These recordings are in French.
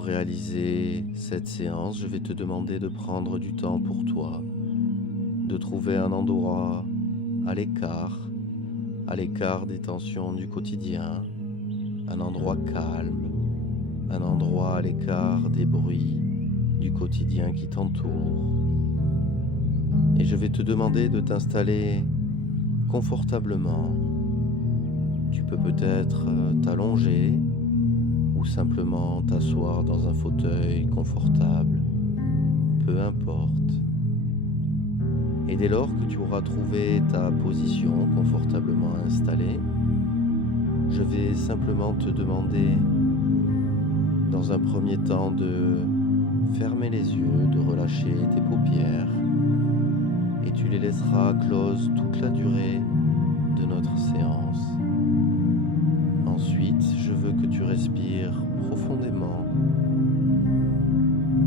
pour réaliser cette séance, je vais te demander de prendre du temps pour toi, de trouver un endroit à l'écart des tensions du quotidien, un endroit calme, un endroit à l'écart des bruits du quotidien qui t'entoure. Et je vais te demander de t'installer confortablement. Tu peux peut-être t'allonger ou simplement t'asseoir dans un fauteuil confortable, peu importe. Et dès lors que tu auras trouvé ta position confortablement installée, je vais simplement te demander dans un premier temps de fermer les yeux, de relâcher tes paupières et tu les laisseras closes toute la durée de notre séance. Ensuite, je veux que tu respires profondément,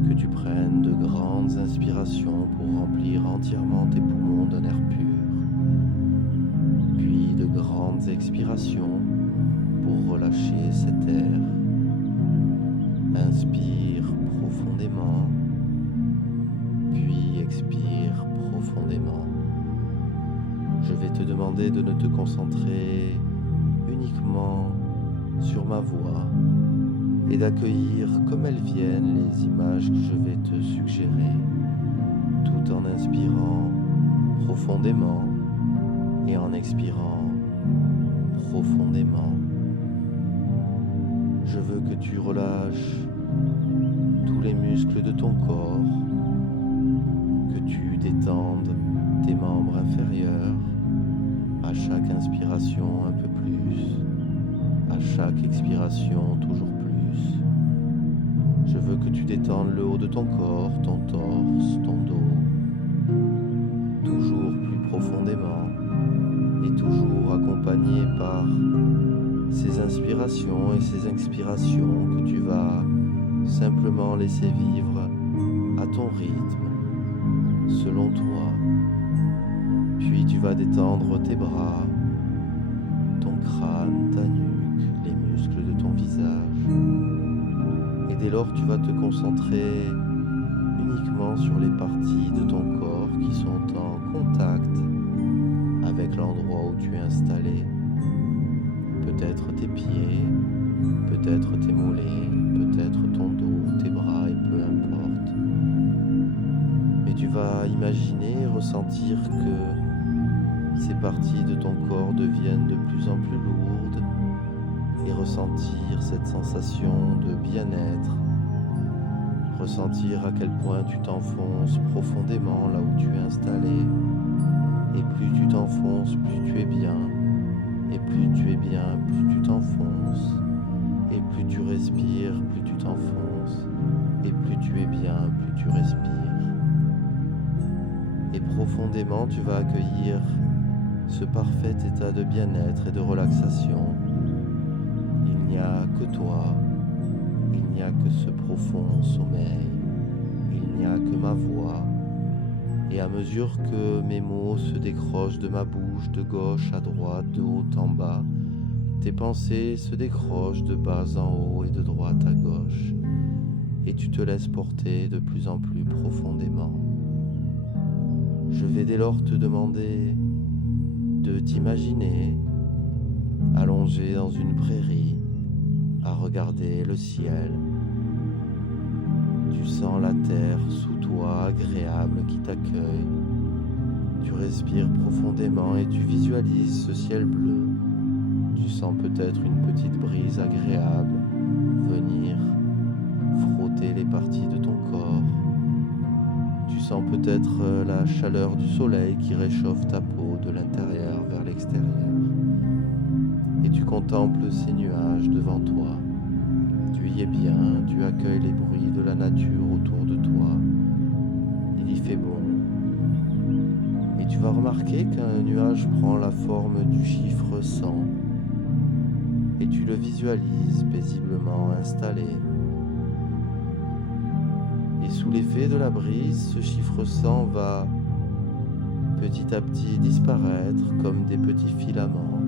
que tu prennes de grandes inspirations pour remplir entièrement tes poumons d'un air pur, puis de grandes expirations pour relâcher cet air. Inspire profondément, puis expire profondément. Je vais te demander de ne te concentrer uniquement sur ma voix et d'accueillir comme elles viennent les images que je vais te suggérer, tout en inspirant profondément et en expirant profondément. Je veux que tu relâches tous les muscles de ton corps, que tu détendes tes membres inférieurs à chaque inspiration un peu plus, à chaque expiration toujours plus. Je veux que tu détendes le haut de ton corps, ton torse, ton dos, toujours plus profondément et toujours accompagné par ces inspirations et ces expirations que tu vas simplement laisser vivre à ton rythme, selon toi. Puis tu vas détendre tes bras, ton crâne, ta nuque, les muscles de ton visage. Et dès lors, tu vas te concentrer uniquement sur les parties de ton corps qui sont en contact avec l'endroit où tu es installé. Peut-être tes pieds, peut-être tes mollets, peut-être ton dos, tes bras et peu importe. Mais tu vas imaginer et ressentir que ces parties de ton corps deviennent de plus en plus lourdes et ressentir cette sensation de bien-être, ressentir à quel point tu t'enfonces profondément là où tu es installé et plus tu t'enfonces, plus tu es bien. Et plus tu es bien, plus tu t'enfonces. Et plus tu respires, plus tu t'enfonces. Et plus tu es bien, plus tu respires. Et profondément, tu vas accueillir ce parfait état de bien-être et de relaxation. Il n'y a que toi. Il n'y a que ce profond sommeil. Il n'y a que ma voix. Et à mesure que mes mots se décrochent de ma bouche de gauche à droite, de haut en bas, tes pensées se décrochent de bas en haut et de droite à gauche, et tu te laisses porter de plus en plus profondément. Je vais dès lors te demander de t'imaginer allongé dans une prairie, à regarder le ciel. Tu sens la terre sous toi agréable qui t'accueille. Tu respires profondément et tu visualises ce ciel bleu. Tu sens peut-être une petite brise agréable venir frotter les parties de ton corps. Tu sens peut-être la chaleur du soleil qui réchauffe ta peau de l'intérieur vers l'extérieur. Et tu contemples ces nuages devant toi. Tu y es bien, tu accueilles les bruits de la nature autour de toi. Il y fait bon. Et tu vas remarquer qu'un nuage prend la forme du chiffre 100. Et tu le visualises paisiblement installé. Et sous l'effet de la brise, ce chiffre 100 va petit à petit disparaître comme des petits filaments.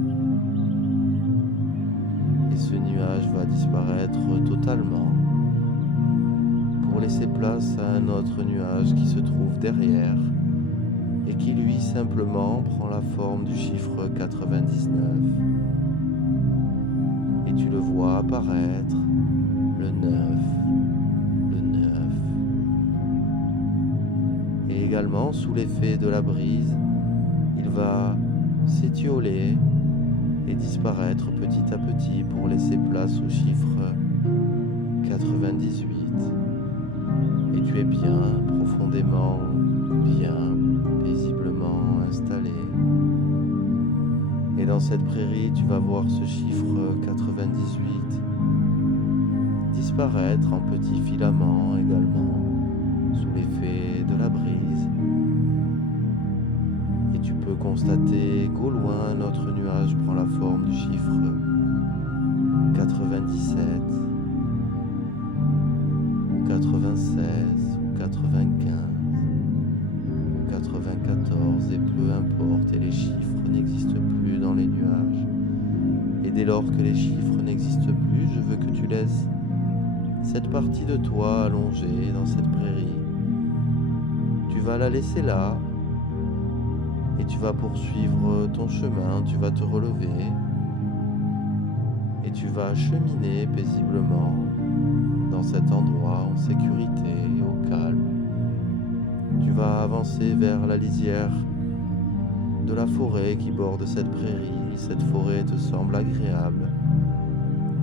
Et ce nuage va disparaître totalement. laisser place à un autre nuage qui se trouve derrière et qui lui simplement prend la forme du chiffre 99. Et tu le vois apparaître, le 9, le 9. Et également sous l'effet de la brise, il va s'étioler et disparaître petit à petit pour laisser place au chiffre 98. Et tu es bien, profondément bien, paisiblement installé. Et dans cette prairie, tu vas voir ce chiffre 98 disparaître en petits filaments également, sous l'effet de la brise. Et tu peux constater qu'au loin, un autre nuage prend la forme du chiffre 97, ou 96, ou 95, ou 94, et peu importe, et les chiffres n'existent plus dans les nuages. Et dès lors que les chiffres n'existent plus, je veux que tu laisses cette partie de toi allongée dans cette prairie. Tu vas la laisser là, et tu vas poursuivre ton chemin, tu vas te relever, et tu vas cheminer paisiblement dans cet endroit en sécurité et au calme. Tu vas avancer vers la lisière de la forêt qui borde cette prairie. Cette forêt te semble agréable.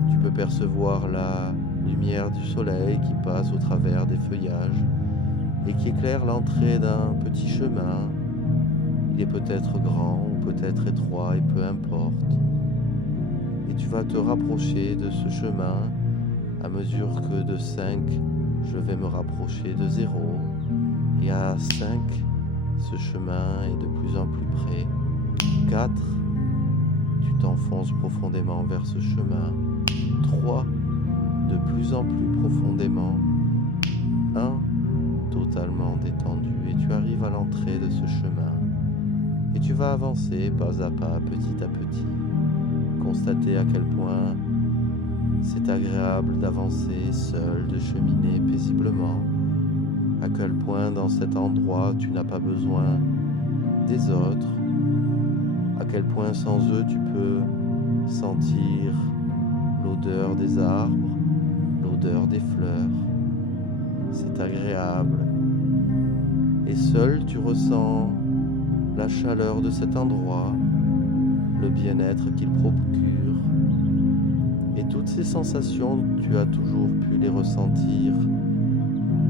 Tu peux percevoir la lumière du soleil qui passe au travers des feuillages et qui éclaire l'entrée d'un petit chemin. Il est peut-être grand ou peut-être étroit et peu importe. Et tu vas te rapprocher de ce chemin à mesure que de 5, je vais me rapprocher de 0. Et à 5, ce chemin est de plus en plus près. 4, tu t'enfonces profondément vers ce chemin. 3, de plus en plus profondément. 1, totalement détendu. Et tu arrives à l'entrée de ce chemin. Et tu vas avancer pas à pas, petit à petit. Constater à quel point c'est agréable d'avancer seul, de cheminer paisiblement. À quel point dans cet endroit tu n'as pas besoin des autres. À quel point sans eux tu peux sentir l'odeur des arbres, l'odeur des fleurs. C'est agréable. Et seul tu ressens la chaleur de cet endroit, le bien-être qu'il procure. Et toutes ces sensations, tu as toujours pu les ressentir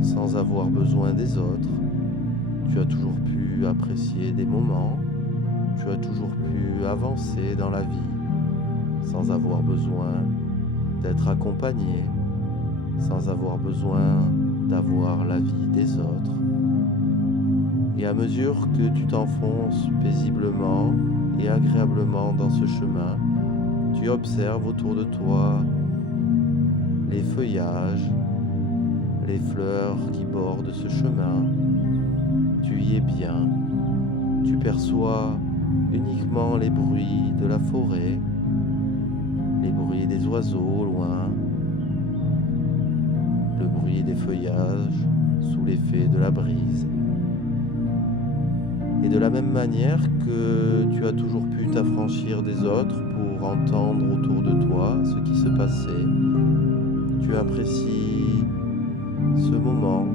sans avoir besoin des autres. Tu as toujours pu apprécier des moments. Tu as toujours pu avancer dans la vie sans avoir besoin d'être accompagné, sans avoir besoin d'avoir l'avis des autres. Et à mesure que tu t'enfonces paisiblement et agréablement dans ce chemin, tu observes autour de toi les feuillages, les fleurs qui bordent ce chemin. Tu y es bien. Tu perçois uniquement les bruits de la forêt, les bruits des oiseaux au loin, le bruit des feuillages sous l'effet de la brise. Et de la même manière que tu as toujours pu t'affranchir des autres pour entendre autour de toi ce qui se passait, tu apprécies ce moment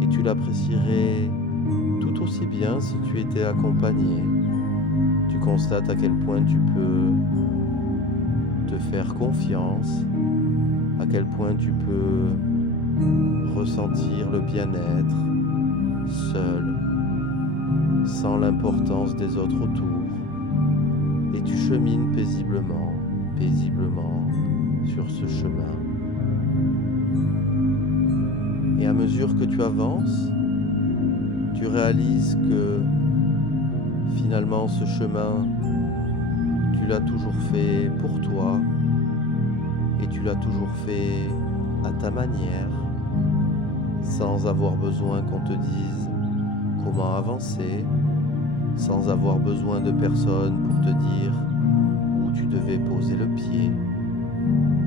et tu l'apprécierais tout aussi bien si tu étais accompagné. Tu constates à quel point tu peux te faire confiance, à quel point tu peux ressentir le bien-être seul, sans l'importance des autres autour, et tu chemines paisiblement sur ce chemin. Et à mesure que tu avances, tu réalises que finalement ce chemin, tu l'as toujours fait pour toi, et tu l'as toujours fait à ta manière, sans avoir besoin qu'on te dise comment avancer, sans avoir besoin de personne pour te dire où tu devais poser le pied.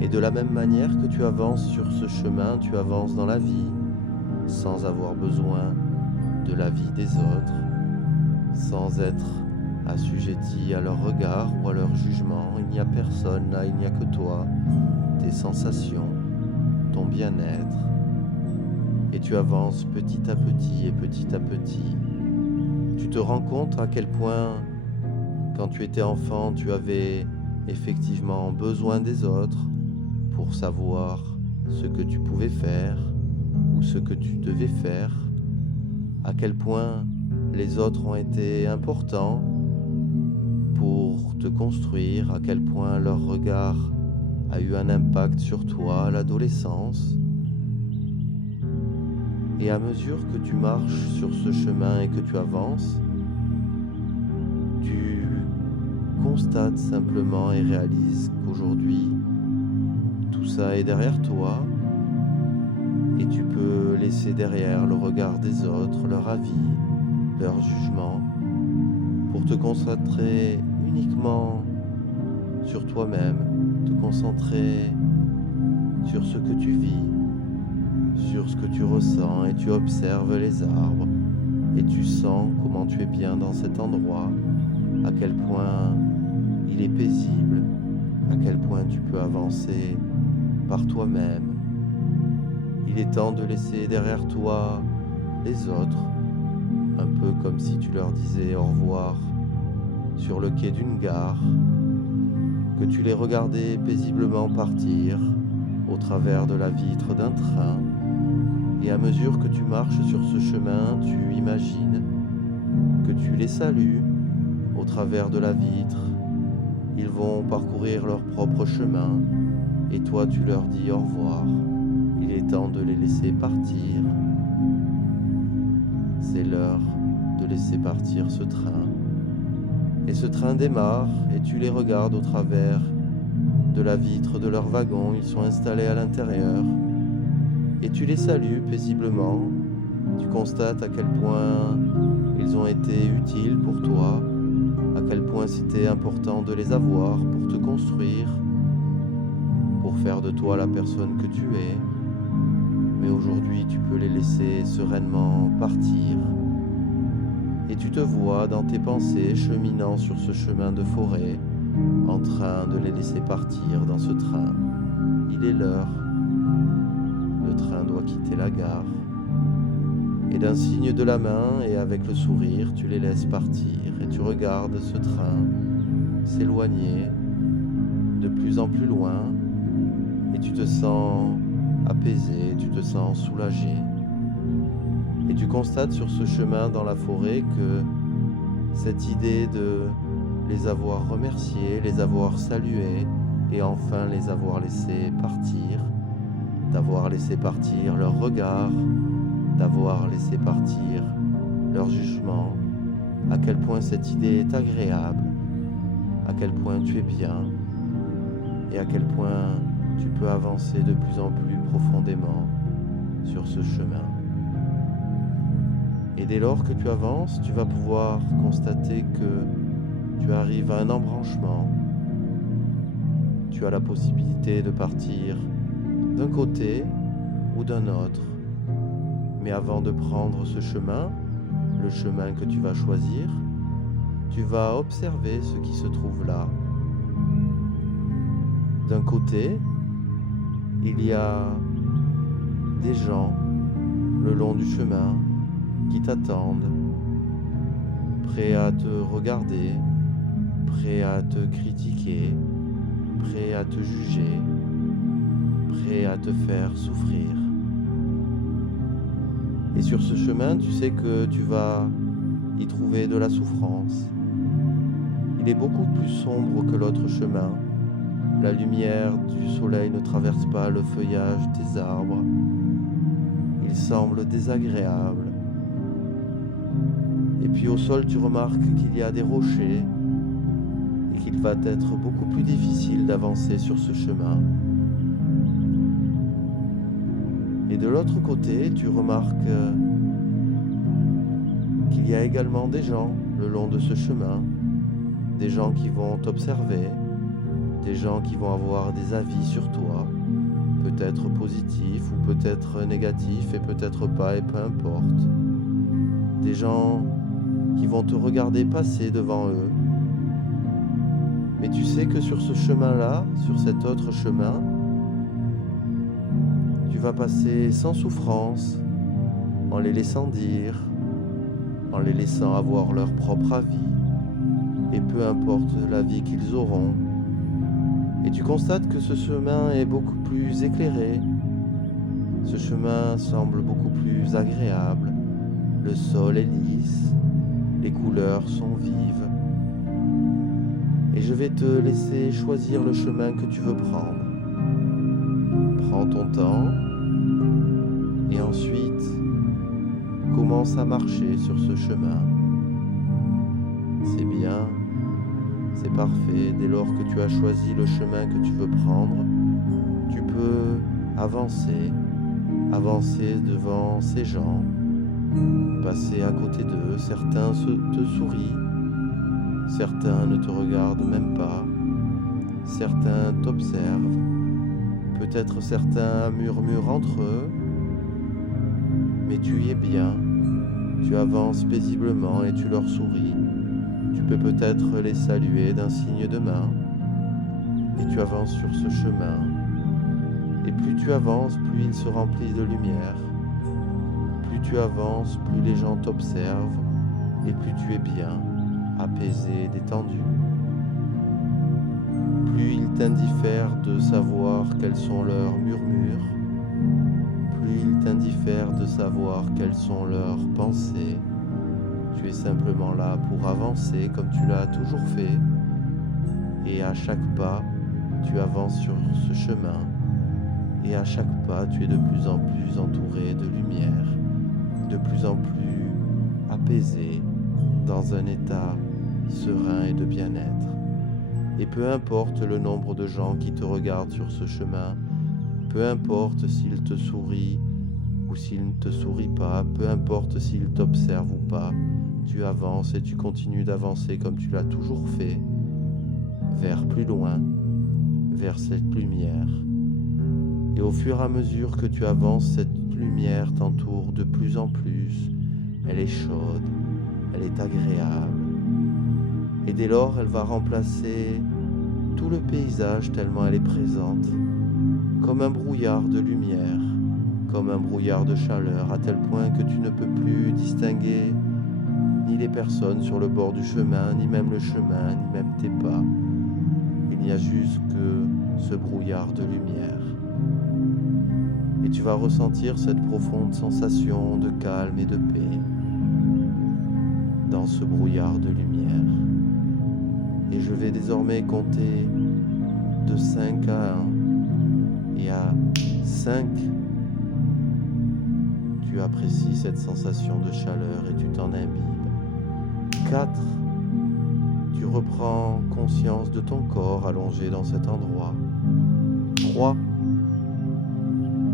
Et de la même manière que tu avances sur ce chemin, tu avances dans la vie sans avoir besoin de l'avis des autres, sans être assujetti à leur regard ou à leur jugement. Il n'y a personne là, il n'y a que toi, tes sensations, ton bien-être. Et tu avances petit à petit et petit à petit. Tu te rends compte à quel point, quand tu étais enfant, tu avais effectivement besoin des autres pour savoir ce que tu pouvais faire ou ce que tu devais faire, à quel point les autres ont été importants pour te construire, à quel point leur regard a eu un impact sur toi à l'adolescence. Et à mesure que tu marches sur ce chemin et que tu avances, tu constates simplement et réalises qu'aujourd'hui, tout ça est derrière toi et tu peux laisser derrière le regard des autres, leur avis, leur jugement, pour te concentrer uniquement sur toi-même, te concentrer sur ce que tu vis, sur ce que tu ressens, et tu observes les arbres et tu sens comment tu es bien dans cet endroit, à quel point il est paisible, à quel point tu peux avancer par toi-même. Il est temps de laisser derrière toi les autres, un peu comme si tu leur disais au revoir sur le quai d'une gare, que tu les regardais paisiblement partir au travers de la vitre d'un train. Et à mesure que tu marches sur ce chemin, tu imagines que tu les salues au travers de la vitre. Ils vont parcourir leur propre chemin et toi tu leur dis au revoir. Il est temps de les laisser partir. C'est l'heure de laisser partir ce train. Et ce train démarre et tu les regardes au travers de la vitre de leur wagon. Ils sont installés à l'intérieur. Et tu les salues paisiblement, tu constates à quel point ils ont été utiles pour toi, à quel point c'était important de les avoir pour te construire, pour faire de toi la personne que tu es. Mais aujourd'hui, tu peux les laisser sereinement partir. Et tu te vois dans tes pensées cheminant sur ce chemin de forêt, en train de les laisser partir dans ce train. Il est l'heure. Le train doit quitter la gare. Et d'un signe de la main et avec le sourire, tu les laisses partir et tu regardes ce train s'éloigner de plus en plus loin et tu te sens apaisé, tu te sens soulagé. Et tu constates sur ce chemin dans la forêt que cette idée de les avoir remerciés, les avoir salués et enfin les avoir laissés partir, d'avoir laissé partir leur regard, d'avoir laissé partir leur jugement, à quel point cette idée est agréable, à quel point tu es bien et à quel point tu peux avancer de plus en plus profondément sur ce chemin. Et dès lors que tu avances, tu vas pouvoir constater que tu arrives à un embranchement. Tu as la possibilité de partir d'un côté ou d'un autre. Mais avant de prendre ce chemin, le chemin que tu vas choisir, tu vas observer ce qui se trouve là. D'un côté, il y a des gens le long du chemin qui t'attendent, prêts à te regarder, prêts à te critiquer, prêts à te juger, prêts à te faire souffrir. Et sur ce chemin, tu sais que tu vas y trouver de la souffrance. Il est beaucoup plus sombre que l'autre chemin. La lumière du soleil ne traverse pas le feuillage des arbres. Il semble désagréable. Et puis au sol, tu remarques qu'il y a des rochers et qu'il va être beaucoup plus difficile d'avancer sur ce chemin. Et de l'autre côté, tu remarques qu'il y a également des gens le long de ce chemin, des gens qui vont t'observer, des gens qui vont avoir des avis sur toi, peut-être positifs ou peut-être négatifs et peut-être pas et peu importe. Des gens qui vont te regarder passer devant eux. Mais tu sais que sur ce chemin-là, sur cet autre chemin, tu vas passer sans souffrance, en les laissant dire, en les laissant avoir leur propre avis, et peu importe l'avis qu'ils auront. Et tu constates que ce chemin est beaucoup plus éclairé, ce chemin semble beaucoup plus agréable, le sol est lisse, les couleurs sont vives. Et je vais te laisser choisir le chemin que tu veux prendre. Prends ton temps et ensuite commence à marcher sur ce chemin. C'est bien, c'est parfait. Dès lors que tu as choisi le chemin que tu veux prendre, tu peux avancer devant ces gens, passer à côté d'eux. Certains te sourient, certains ne te regardent même pas, certains t'observent, peut-être certains murmurent entre eux, mais tu y es bien, tu avances paisiblement et tu leur souris. Tu peux peut-être les saluer d'un signe de main, et tu avances sur ce chemin. Et plus tu avances, plus il se remplit de lumière. Plus tu avances, plus les gens t'observent, et plus tu es bien, apaisé, détendu. Plus il t'indiffère de savoir quels sont leurs murmures, plus il t'indiffère de savoir quelles sont leurs pensées. Tu es simplement là pour avancer comme tu l'as toujours fait, et à chaque pas, tu avances sur ce chemin, et à chaque pas, tu es de plus en plus entouré de lumière, de plus en plus apaisé, dans un état serein et de bien-être. Et peu importe le nombre de gens qui te regardent sur ce chemin, peu importe s'ils te sourient ou s'ils ne te sourient pas, peu importe s'ils t'observent ou pas, tu avances et tu continues d'avancer comme tu l'as toujours fait, vers plus loin, vers cette lumière. Et au fur et à mesure que tu avances, cette lumière t'entoure de plus en plus, elle est chaude, elle est agréable. Et dès lors, elle va remplacer tout le paysage tellement elle est présente, comme un brouillard de lumière, comme un brouillard de chaleur, à tel point que tu ne peux plus distinguer ni les personnes sur le bord du chemin, ni même le chemin, ni même tes pas. Il n'y a juste que ce brouillard de lumière. Et tu vas ressentir cette profonde sensation de calme et de paix dans ce brouillard de lumière. Et je vais désormais compter de 5 à 1. Et à 5, tu apprécies cette sensation de chaleur et tu t'en imbibes. 4, tu reprends conscience de ton corps allongé dans cet endroit. 3,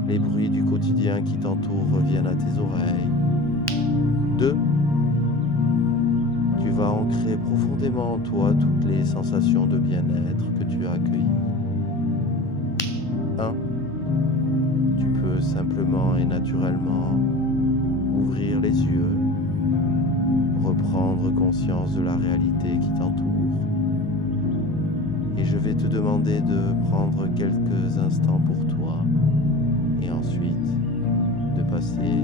les bruits du quotidien qui t'entourent reviennent à tes oreilles. 2, tu vas ancrer profondément en toi toutes les sensations de bien-être que tu as accueillies. 1, tu peux simplement et naturellement ouvrir les yeux, reprendre conscience de la réalité qui t'entoure. Et je vais te demander de prendre quelques instants pour toi et ensuite de passer